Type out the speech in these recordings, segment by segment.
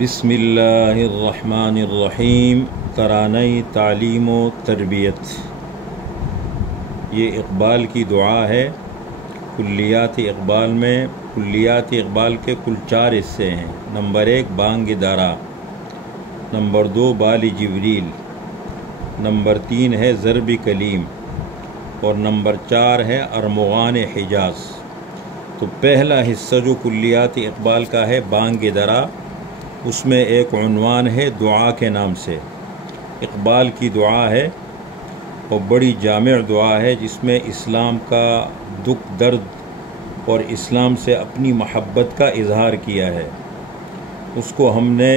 بسم اللہ الرحمن الرحیم ترانہ تعلیم و تربیت۔ یہ اقبال کی دعا ہے۔ کلیات اقبال میں کلیات اقبال کے کل 4 حصے ہیں۔ نمبر 1 بانگ درا، نمبر 2 بال جبریل، نمبر 3 ہے ضرب کلیم، اور نمبر 4 ہے ارمغان حجاز۔ تو پہلا حصہ جو کلیات اقبال کا ہے بانگ درا، اس میں ایک عنوان ہے دعا کے نام سے۔ اقبال کی دعا ہے اور بڑی جامع دعا ہے، جس میں اسلام کا دکھ درد اور اسلام سے اپنی محبت کا اظہار کیا ہے۔ اس کو ہم نے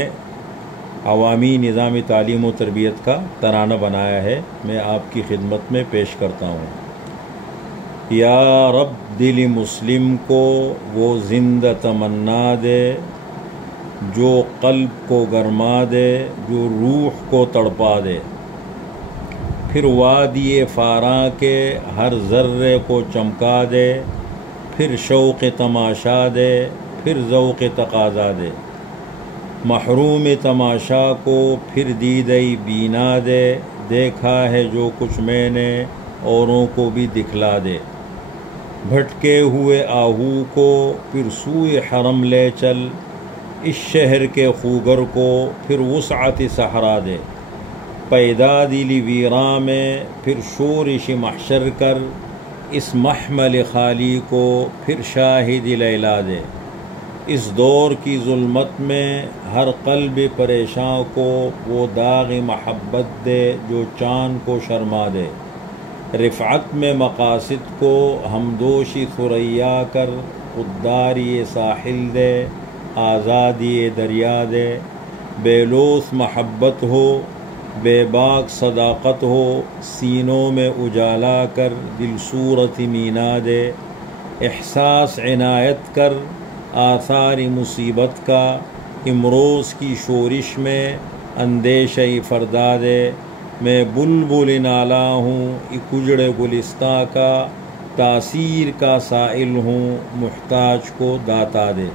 عوامی نظام تعلیم و تربیت کا ترانہ بنایا ہے، میں آپ کی خدمت میں پیش کرتا ہوں۔ یا رب دل مسلم کو وہ زندہ تمنا دے، جو قلب کو گرما دے، جو روح کو تڑپا دے، پھر وادی فاراں کے ہر ذرے کو چمکا دے، پھر شوق تماشا دے، پھر ذوق تقاضا دے، محروم تماشا کو پھر دیدہ بینا دے، دیکھا ہے جو کچھ میں نے اوروں کو بھی دکھلا دے، بھٹکے ہوئے آہو کو پھر سوئے حرم لے چل، اس شہر کے خوگر کو پھر وسعت صحرا دے، پیدا دلی ویراں میں پھر شورش محشر کر، اس محمل خالی کو پھر شاہد لیلا دے، اس دور کی ظلمت میں ہر قلب پریشاں کو وہ داغ محبت دے جو چاند کو شرما دے، رفعت میں مقاصد کو ہمدوشی ثریا کر، خودداری ساحل دے، آزادی دریا دے، بے لوث محبت ہو، بے باک صداقت ہو، سینوں میں اجالا کر دل صورت مینا دے، احساس عنایت کر آثار مصیبت کا، امروز کی شورش میں اندیشہ فردا دے، میں بلبل نالا ہوں ایک اجڑے گلستاں کا، تاثیر کا سائل ہوں محتاج کو داتا دے۔